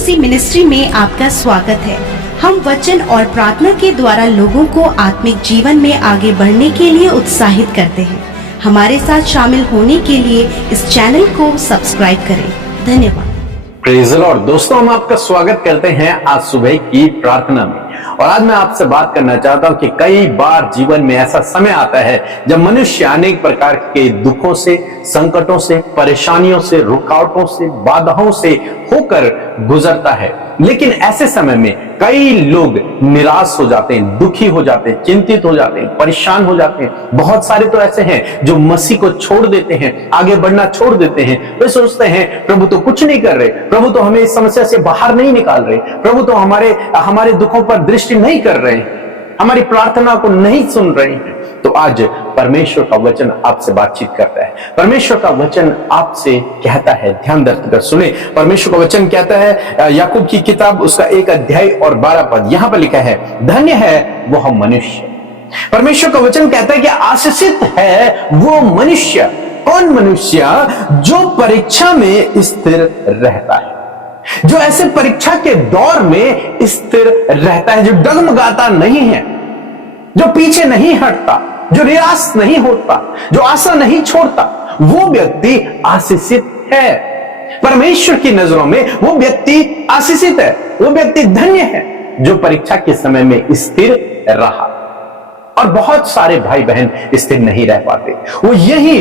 मसीह ministry में आपका स्वागत है। हम वचन और प्रार्थना के द्वारा लोगों को आत्मिक जीवन में आगे बढ़ने के लिए उत्साहित करते हैं। हमारे साथ शामिल होने के लिए इस चैनल को सब्सक्राइब करें। धन्यवाद। Praise the Lord. दोस्तों, हम आपका स्वागत करते हैं आज सुबह की प्रार्थना में। और आज मैं आपसे बात करना चाहता हूं कि कई बार जीवन में ऐसा समय आता है जब मनुष्य अनेक प्रकार के दुखों से, संकटों से, परेशानियों से, रुकावटों से, बाधाओं से होकर गुजरता है। लेकिन ऐसे समय में कई लोग निराश हो जाते हैं, दुखी हो जाते हैं, चिंतित हो जाते हैं, परेशान हो जाते हैं। बहुत सारे तो ऐसे हैं जो मसीह को छोड़ देते हैं, आगे बढ़ना छोड़ देते हैं। वे सोचते हैं प्रभु तो कुछ नहीं कर रहे, प्रभु तो हमें इस समस्या से बाहर नहीं निकाल रहे, प्रभु तो हमारे दुखों पर दृष्टि नहीं कर रहे हैं, हमारी प्रार्थना को नहीं सुन रहे हैं। तो आज परमेश्वर का वचन आपसे बातचीत करता है। परमेश्वर का वचन आपसे कहता है, ध्यान रखकर सुने। परमेश्वर का वचन कहता है, याकूब की किताब उसका 1 अध्याय और 12 पद, यहां पर लिखा है, धन्य है वह मनुष्य। परमेश्वर का वचन कहता है कि आशीषित है वो मनुष्य। कौन मनुष्य? जो परीक्षा में स्थिर रहता है, जो ऐसे परीक्षा के दौर में स्थिर रहता है, जो डगमगाता नहीं है, जो पीछे नहीं हटता, जो निराश नहीं होता, जो आशा नहीं छोड़ता, वो व्यक्ति आशीषित है। परमेश्वर की नजरों में वो व्यक्ति आशीषित है, वो व्यक्ति धन्य है जो परीक्षा के समय में स्थिर रहा। और बहुत सारे भाई बहन स्थिर नहीं रह पाते। वो यही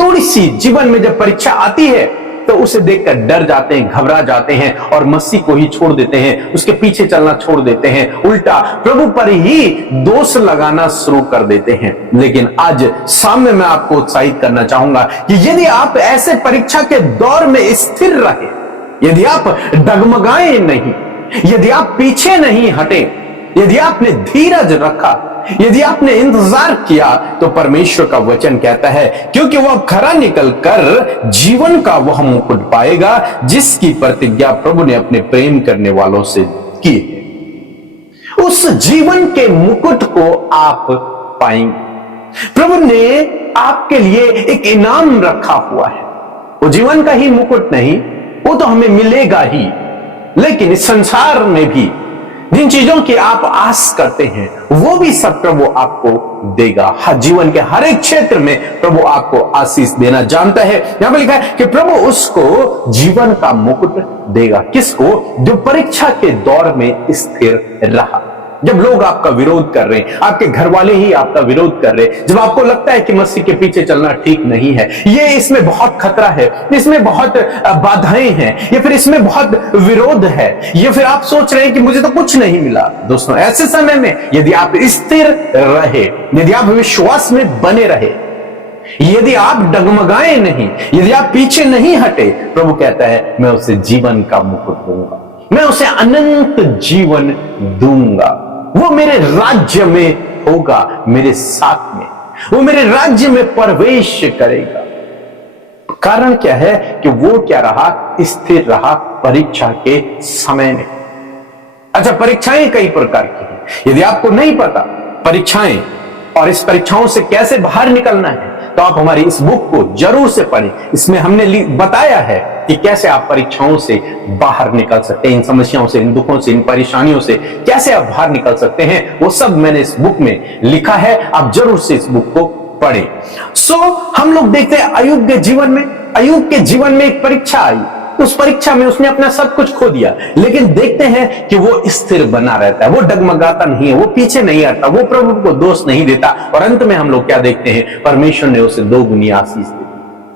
थोड़ी सी जीवन में जब परीक्षा आती है तो उसे देखकर डर जाते हैं, घबरा जाते हैं और मसीह को ही छोड़ देते हैं, उसके पीछे चलना छोड़ देते हैं, उल्टा प्रभु पर ही दोष लगाना शुरू कर देते हैं। लेकिन आज सामने मैं आपको उत्साहित करना चाहूंगा कि यदि आप ऐसे परीक्षा के दौर में स्थिर रहे, यदि आप डगमगाए नहीं, यदि आप पीछे नहीं हटे, यदि आपने धीरज रखा, यदि आपने इंतजार किया, तो परमेश्वर का वचन कहता है क्योंकि वह खरा निकल कर जीवन का वह मुकुट पाएगा जिसकी प्रतिज्ञा प्रभु ने अपने प्रेम करने वालों से की है। उस जीवन के मुकुट को आप पाएंगे। प्रभु ने आपके लिए एक इनाम रखा हुआ है। वो जीवन का ही मुकुट नहीं, वो तो हमें मिलेगा ही, लेकिन इस संसार में भी जिन चीजों की आप आस करते हैं वो भी सब प्रभु आपको देगा। हर जीवन के हर एक क्षेत्र में प्रभु आपको आशीष देना जानता है। यहां पर लिखा है कि प्रभु उसको जीवन का मुकुट देगा। किसको? जो परीक्षा के दौर में स्थिर रहा। जब लोग आपका विरोध कर रहे हैं, आपके घर वाले ही आपका विरोध कर रहे हैं, जब आपको लगता है कि मसीह के पीछे चलना ठीक नहीं है, ये इसमें बहुत खतरा है, इसमें बहुत बाधाएं हैं, या फिर इसमें बहुत विरोध है, या फिर आप सोच रहे हैं कि मुझे तो कुछ नहीं मिला। दोस्तों, ऐसे समय में यदि आप स्थिर रहे, यदि आप विश्वास में बने रहे, यदि आप डगमगाए नहीं, यदि आप पीछे नहीं हटे, प्रभु कहता है मैं उसे जीवन का मुकुट दूंगा, मैं उसे अनंत जीवन दूंगा। वो मेरे राज्य में होगा, मेरे साथ में, वो मेरे राज्य में प्रवेश करेगा। कारण क्या है कि वो क्या रहा? स्थिर रहा परीक्षा के समय में। अच्छा, परीक्षाएं कई प्रकार की हैं। यदि आपको नहीं पता परीक्षाएं और इस परीक्षाओं से कैसे बाहर निकलना है, तो आप हमारी इस बुक को जरूर से पढ़ें। इसमें हमने बताया है कि कैसे आप परीक्षाओं से बाहर निकल सकते हैं, इन समस्याओं से, इन दुखों से, इन परेशानियों से कैसे आप बाहर निकल सकते हैं, वो सब मैंने इस बुक में लिखा है। आप जरूर से इस बुक को पढ़ें। हम लोग देखते हैं अय्यूब के जीवन में एक परीक्षा आई। उस परीक्षा में उसने अपना सब कुछ खो दिया, लेकिन देखते हैं कि वो स्थिर बना रहता है, वो डगमगाता नहीं है, वो पीछे नहीं हटता, वो प्रभु को दोष नहीं देता। और अंत में हम लोग क्या देखते हैं? परमेश्वर ने उसे 2 गुनी आशीष दी।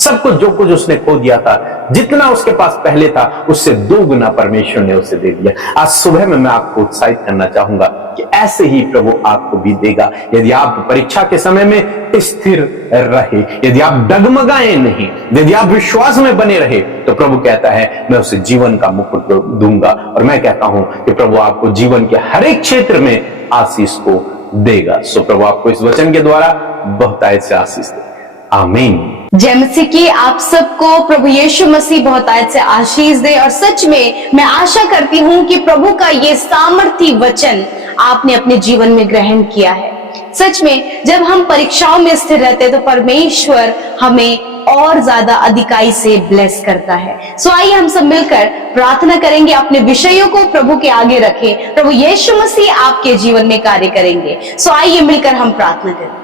सब कुछ जो कुछ उसने खो दिया था, जितना उसके पास पहले था, उससे 2 गुना परमेश्वर ने उसे दे दिया। आज सुबह में मैं आपको उत्साहित करना चाहूंगा कि ऐसे ही प्रभु आपको भी देगा यदि आप परीक्षा के समय में स्थिर रहे, यदि आप डगमगाए नहीं, यदि आप विश्वास में बने रहे, तो प्रभु कहता है मैं उसे जीवन का मुकुट दूंगा। और मैं कहता हूं कि प्रभु आपको जीवन के हर एक क्षेत्र में आशीष को देगा। सो प्रभु आपको इस वचन के द्वारा बहुतायत से आशीष दे। आमीन। जय मसीह की आप सबको प्रभु यीशु मसीह बहुतायत से आशीष दे। और सच में मैं आशा करती हूँ कि प्रभु का ये सामर्थी वचन आपने अपने जीवन में ग्रहण किया है। सच में जब हम परीक्षाओं में स्थिर रहते हैं तो परमेश्वर हमें और ज्यादा अधिकाई से ब्लेस करता है। सो आइए हम सब मिलकर प्रार्थना करेंगे, अपने विषयों को प्रभु के आगे रखें, प्रभु यीशु मसीह आपके जीवन में कार्य करेंगे। सो आइए मिलकर हम प्रार्थना करें।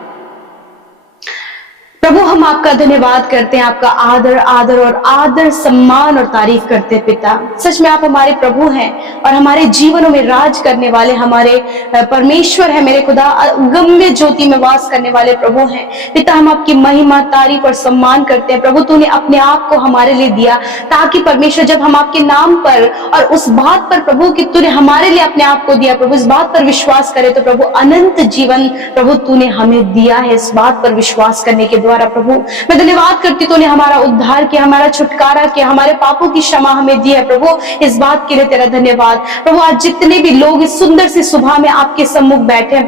प्रभु हम आपका धन्यवाद करते हैं, आपका आदर सम्मान और तारीफ करते हैं पिता। सच में आप हमारे प्रभु हैं और हमारे जीवनों में राज करने वाले हमारे परमेश्वर है मेरे खुदा, गम्य ज्योति में वास करने वाले प्रभु हैं पिता। हम आपकी महिमा तारीफ और सम्मान करते हैं प्रभु। तूने अपने आप को हमारे लिए दिया ताकि परमेश्वर जब हम आपके नाम पर और उस बात पर प्रभु कि तूने हमारे लिए अपने आप को दिया प्रभु, इस बात पर विश्वास करे तो प्रभु अनंत जीवन प्रभु तूने हमें दिया है। इस बात पर विश्वास करने के द्वारा प्रभु मैं धन्यवाद करती हूँ, तूने हमारा उद्धार किया, हमारा छुटकारा किया, हमारे पापों की क्षमा हमें दी है प्रभु। इस बात के लिए तेरा धन्यवाद प्रभु। आज जितने भी लोग इस सुंदर सी सुबह में आपके सम्मुख बैठे हैं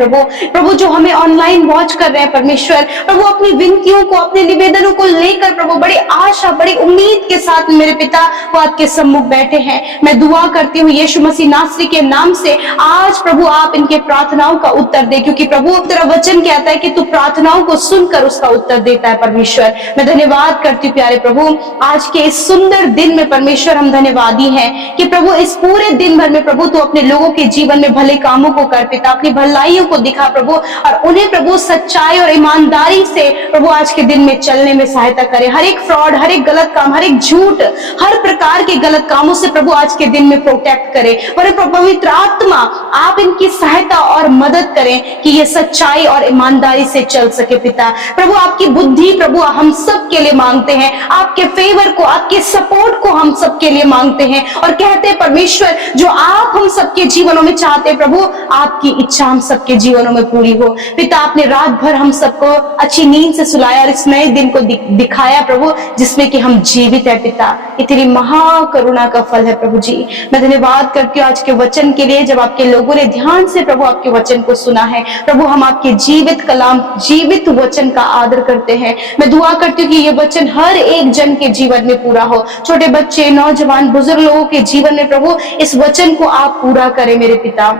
प्रभु जो हमें ऑनलाइन वॉच कर रहे हैं परमेश्वर प्रभु, अपनी विनतियों को अपने निवेदनों को लेकर प्रभु बड़ी आशा बड़ी उम्मीद के साथ मेरे पिता वो आपके सम्मुख बैठे हैं। मैं दुआ करती हूँ यीशु मसीह नासरी के नाम से आज प्रभु आप इनके प्रार्थनाओं का उत्तर दे, क्योंकि प्रभु तेरा वचन कहता है कि तू प्रार्थनाओं को सुनकर उसका उत्तर देता है परमेश्वर। मैं धन्यवाद करती हूँ प्यारे प्रभु, आज के इस सुंदर दिन में परमेश्वर हम धन्यवादी हैं कि प्रभु इस पूरे दिन भर में प्रभु तू अपने लोगों के जीवन में भले कामों को कर पिता, अपनी भलाइयों को दिखा प्रभु और उन्हें प्रभु सच्चाई और ईमानदारी से प्रभु आज के दिन में चलने में सहायता करे। हर एक फ्रॉड, हर एक गलत काम, हर एक झूठ, हर प्रकार के गलत कामों से प्रभु आज के दिन में प्रोटेक्ट करे। पर पवित्र आत्मा आप इनकी सहायता और मदद करें कि ये सच्चाई और ईमानदारी से चल सके पिता। प्रभु आपकी बुद्धि प्रभु हम सब के लिए मांगते हैं, आपके फेवर को, आपके सपोर्ट को हम सब के लिए मांगते हैं और कहते हैं परमेश्वर जो आप हम सबके जीवनों में चाहते हैं प्रभु आपकी इच्छा हम सबके जीवनों में पूरी हो पिता। आपने रात भर हम सबको अच्छी नींद से सुलाया और इस नए दिन को दिखाया प्रभु जिसमें कि हम जीवित है पिता। ये तेरी महाकरुणा का फल है प्रभु जी। मैं धन्यवाद करती हूँ आज के वचन के लिए, जब आपके लोगों ने ध्यान से प्रभु आपके वचन को सुना है प्रभु, हम आपके जीवित कलाम जीवित वचन का आदर करते हैं। मैं दुआ करती हूँ कि ये वचन हर एक जन के जीवन में पूरा हो, छोटे बच्चे, नौजवान, बुजुर्ग लोगों के जीवन में प्रभु इस वचन को आप पूरा करें मेरे पिता।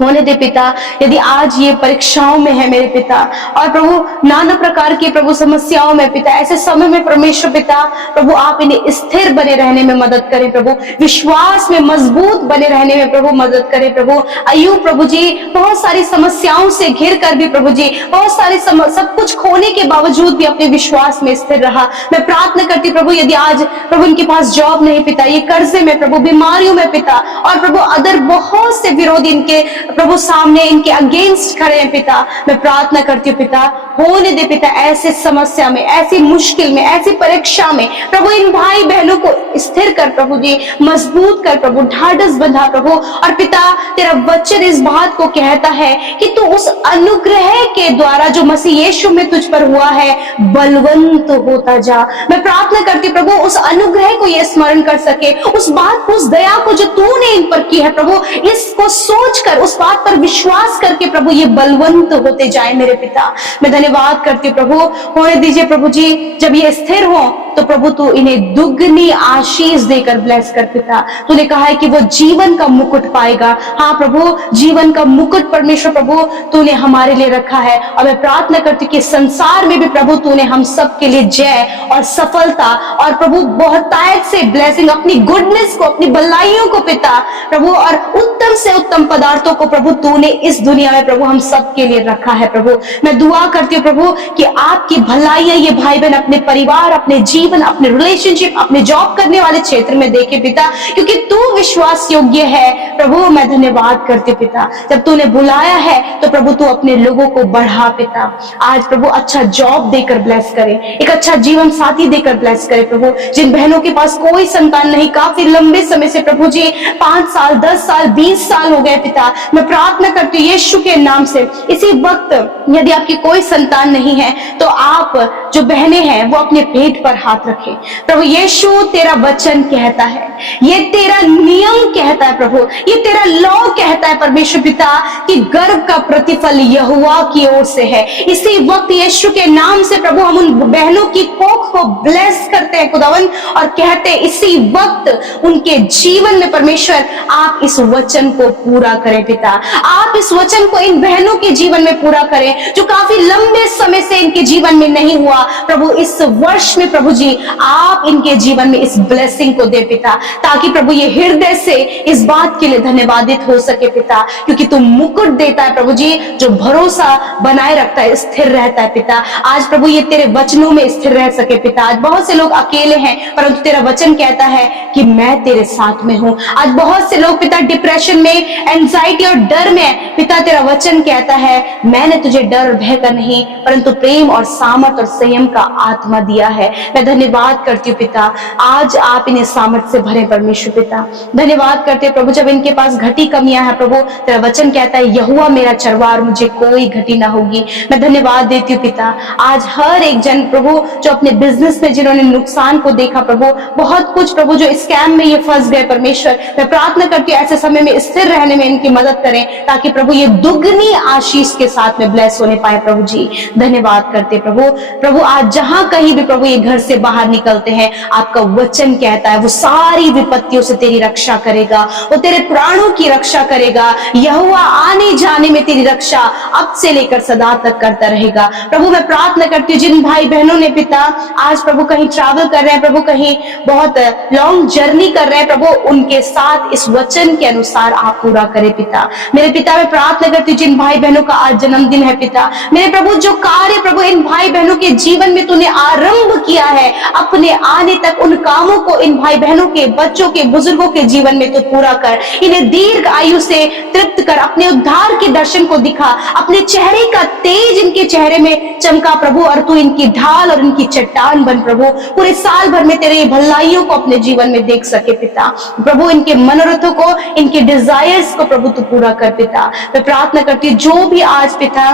होने दे पिता, यदि आज ये परीक्षाओं में है मेरे पिता और प्रभु नाना प्रकार की प्रभु समस्याओं में पिता, ऐसे समय में परमेश्वर पिता प्रभु आप इन्हें स्थिर बने रहने में मदद करें प्रभु, विश्वास में मजबूत बने रहने में प्रभु मदद करें प्रभु। अय्यूब प्रभु जी बहुत सारी समस्याओं से घिर कर भी प्रभु जी बहुत सारी सब कुछ खोने के बावजूद भी अपने विश्वास में स्थिर रहा। मैं प्रार्थना करती प्रभु यदि आज प्रभु इनके पास जॉब नहीं पिता, ये कर्जे में प्रभु, बीमारियों में पिता और प्रभु अदर बहुत से विरोधी इनके प्रभु सामने इनके अगेंस्ट खड़े हैं पिता, मैं प्रार्थना करती हूँ पिता होने दे पिता ऐसे समस्या में, ऐसी मुश्किल में, ऐसी परीक्षा में प्रभु इन भाई बहनों को स्थिर कर प्रभु जी, मजबूत कर प्रभु, ढाढ़स बंधा प्रभु। और पिता तेरा वचन इस बात को कहता है कि तू उस अनुग्रह के द्वारा जो मसीह यीशु में तुझ पर हुआ है बलवंत होता जा। मैं प्रार्थना करती प्रभु उस अनुग्रह को ये स्मरण कर सके, उस बात को, उस दया को जो तूने इन पर की है प्रभु, इसको सोचकर उस बात पर विश्वास करके प्रभु ये बलवंत होते जाए मेरे पिता। मैं धन्यवाद करती हूँ प्रभु, होने दीजिए प्रभु जी, जब ये स्थिर हो तो प्रभु तू इन्हें दुगनी आशीष देकर ब्लेस कर पिता। तूने कहा है कि वो जीवन का मुकुट पाएगा। हाँ प्रभु, जीवन का मुकुट परमेश्वर प्रभु तूने हमारे लिए रखा है और मैं प्रार्थना करती हूँ कि संसार में भी प्रभु तूने हम सब के लिए जय और सफलता और प्रभु बहुतायत से ब्लेसिंग, अपनी गुडनेस को, अपनी भलाइयों को पिता प्रभु और उत्तम से उत्तम पदार्थों को प्रभु तूने इस दुनिया में प्रभु हम सब के लिए रखा है प्रभु। मैं दुआ करती हूँ प्रभु कि आपकी भलाइयां ये भाई बहन अपने परिवार, अपने जीवन, अपने रिलेशनशिप, अपने जॉब करने वाले क्षेत्र में देखे पिता, क्योंकि तू विश्वास योग्य है प्रभु। मैं धन्यवाद करती हूँ पिता, जब तूने बुलाया है तो प्रभु तू अपने लोगों को बढ़ा पिता। आज प्रभु अच्छा जॉब देकर ब्लेस करे, एक अच्छा जीवन साथी देकर ब्लेस करे प्रभु। जिन बहनों के पास कोई संतान नहीं, काफी लंबे समय से प्रभु जी 5 साल 10 साल 20 साल हो गए पिता, मैं प्रार्थना करती हूँ यीशु के नाम से इसी वक्त यदि आपकी कोई संतान नहीं है तो आप जो बहनें हैं वो अपने पेट पर हाथ हाथ रखें। प्रभु यीशु, तेरा वचन कहता है, ये तेरा नियम कहता है प्रभु, ये तेरा लॉ कहता है परमेश्वर पिता कि गर्व का प्रतिफल यहोवा की ओर से है। इसी वक्त यीशु के नाम से प्रभु हम उन बहनों की कोख को ब्लेस करते हैं खुदावन, और कहते हैं इसी वक्त उनके जीवन में परमेश्वर आप इस वचन को पूरा करें पिता। आप इस वचन को इन बहनों के जीवन में पूरा करें जो काफी लंबे समय से इनके जीवन में नहीं हुआ। प्रभु इस वर्ष में प्रभु जी आप इनके जीवन में इस ब्लेसिंग को दे पिता, ताकि प्रभु ये हृदय से इस बात के लिए धन्यवादित हो सके पिता, क्योंकि तुम मुकुट देता है प्रभु जी जो भरोसा बनाए रखता है, स्थिर रहता है पिता। आज प्रभु ये तेरे वचनों में स्थिर रह सके पिता। आज बहुत से लोग अकेले हैं, परंतु तेरा वचन कहता है कि मैं तेरे साथ में हूं। आज बहुत से लोग पिता डिप्रेशन में, एंजाइटी और डर में, पिता तेरा वचन कहता है मैंने तुझे डर और भय का नहीं परंतु प्रेम और सामर्थ और संयम का आत्मा दिया है। मैं धन्यवाद करती हूँ पिता, आज आप इन्हें सामर्थ से भरे परमेश्वर पिता। धन्यवाद करते हैं प्रभु जब इनके पास घटी कमियां हैं प्रभु, तेरा वचन कहता है यहोवा मेरा चरवार, मुझे कोई घटी ना होगी। मैं धन्यवाद देती हूँ पिता, आज हर एक जन प्रभु जो अपने बिजनेस में जिन्होंने नुकसान को देखा प्रभु, बहुत कुछ प्रभु जो स्कैम में ये फंस गए परमेश्वर, मैं प्रार्थना करती हूँ ऐसे समय में स्थिर रहने में इनकी मदद करें, ताकि प्रभु ये दुगनी आशीष के साथ में ब्लेस होने पाए प्रभु जी। धन्यवाद करते प्रभु। प्रभु आज जहां कहीं भी प्रभु ये घर से बाहर निकलते हैं, आपका वचन कहता है वो सारी विपत्तियों से तेरी रक्षा करेगा, वो तेरे प्राणों की रक्षा करेगा। यहोवा आने जाने में तेरी रक्षा अब से लेकर सदा तक करता रहेगा। प्रभु मैं प्रार्थना करती हूँ जिन भाई बहनों ने पिता आज प्रभु कहीं ट्रैवल कर रहे हैं प्रभु, कहीं बहुत लॉन्ग जर्नी कर रहे हैं प्रभु, उनके साथ इस वचन के अनुसार आप पूरा करें पिता। मेरे पिता मैं प्रार्थना करती हूँ जिन भाई बहनों का आज जन्मदिन है पिता, मेरे प्रभु जो कार्य प्रभु इन भाई बहनों के जीवन में तूने आरंभ किया है, अपने आने तक उन कामों को इन भाई बहनों के, बच्चों के, बुजुर्गों के जीवन में तू पूरा कर। इन्हें दीर्घ आयु से तृप्त कर, अपने उद्धार के दर्शन को दिखा, अपने चेहरे का तेज इनके चेहरे में चमका प्रभु, और तू इनकी ढाल और इनकी चट्टान बन प्रभु। पूरे साल भर में तेरे भलाइयों को अपने जीवन में देख सके पिता। प्रभु इनके मनोरथों को, इनके डिजायर्स को प्रभु तू पूरा कर पिता। मैं प्रार्थना करती हूँ जो भी आज पिता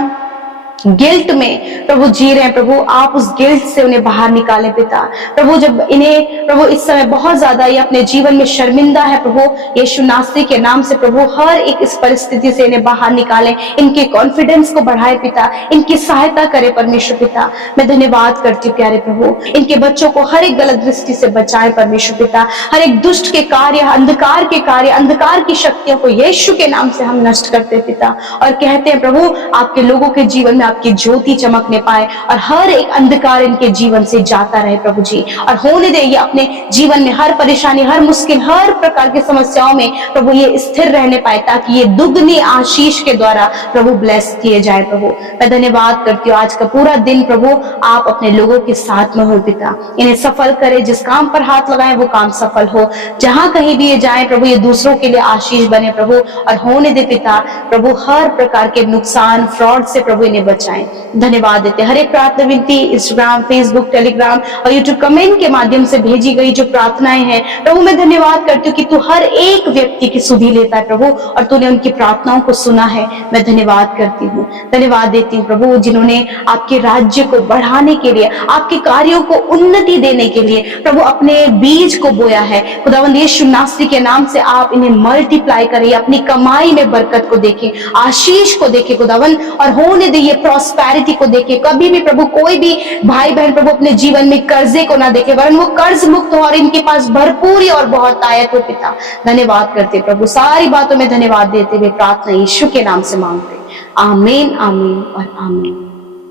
गिल्ट में प्रभु जी रहे हैं प्रभु, आप उस गिल्ट से उन्हें बाहर निकाले पिता। प्रभु जब इन्हें प्रभु इस समय बहुत ज्यादा ये अपने जीवन में शर्मिंदा है प्रभु, यीशु नासरी के नाम से प्रभु हर एक इस परिस्थिति से इन्हें बाहर निकाले, इनके कॉन्फिडेंस को बढ़ाए पिता, इनकी सहायता करे परमेश्वर पिता। मैं धन्यवाद करती हूँ प्यारे प्रभु, इनके बच्चों को हर एक गलत दृष्टि से बचाए परमेश्वर पिता। हर एक दुष्ट के कार्य, अंधकार के कार्य, अंधकार की शक्तियों को यीशु के नाम से हम नष्ट करते हैं पिता, और कहते हैं प्रभु आपके लोगों के जीवन में आपकी ज्योति चमकने पाए और हर एक अंधकार इनके जीवन से जाता रहे प्रभु जी। और होने दे ये अपने जीवन में हर परेशानी, हर मुश्किल, हर प्रकार की समस्याओं में प्रभु ये स्थिर रहने पाए, ताकि ये दुगनी आशीष के द्वारा प्रभु ब्लेस किए जाए प्रभु। मैं धन्यवाद करती हूँ आज का पूरा दिन प्रभु आप अपने लोगों के साथ में हो पिता, इन्हें सफल करे, जिस काम पर हाथ लगाए वो काम सफल हो, जहां कहीं भी ये जाए प्रभु ये दूसरों के लिए आशीष बने प्रभु। और होने दे पिता प्रभु हर प्रकार के नुकसान, फ्रॉड से प्रभु इन्हें बचाएं। धन्यवाद देते हर एक प्रार्थना विनती इंस्टाग्राम, फेसबुक, टेलीग्राम और यूट्यूब कमेंट के माध्यम से भेजी गई जो प्रार्थनाएं हैं प्रभु, मैं धन्यवाद करती हूँ कि तू हर एक व्यक्ति की सुधि लेता है प्रभु, और तूने उनकी प्रार्थनाओं को सुना है। मैं धन्यवाद करती हूँ, धन्यवाद देती हूँ प्रभु जिन्होंने आपके राज्य को बढ़ाने के लिए, आपके कार्यों को उन्नति देने के लिए प्रभु अपने बीज को बोया है। खुदावंद यीशु नासरी के नाम से आप इन्हें मल्टीप्लाई करें, अपनी कमाई में बरकत को देखें, आशीष को देखें खुदावंद, और होने दे ये प्रॉस्पेरिटी को देखें। कभी भी प्रभु कोई भी भाई बहन प्रभु अपने जीवन में कर्जे को ना देखे, वरन वो कर्ज मुक्त हो और इनके पास भरपूरी और बहुत आयत हो पिता। धन्यवाद करते प्रभु, सारी बातों में धन्यवाद देते हुए प्रार्थना यीशु के नाम से मांगते, आमीन, आमीन और आमीन।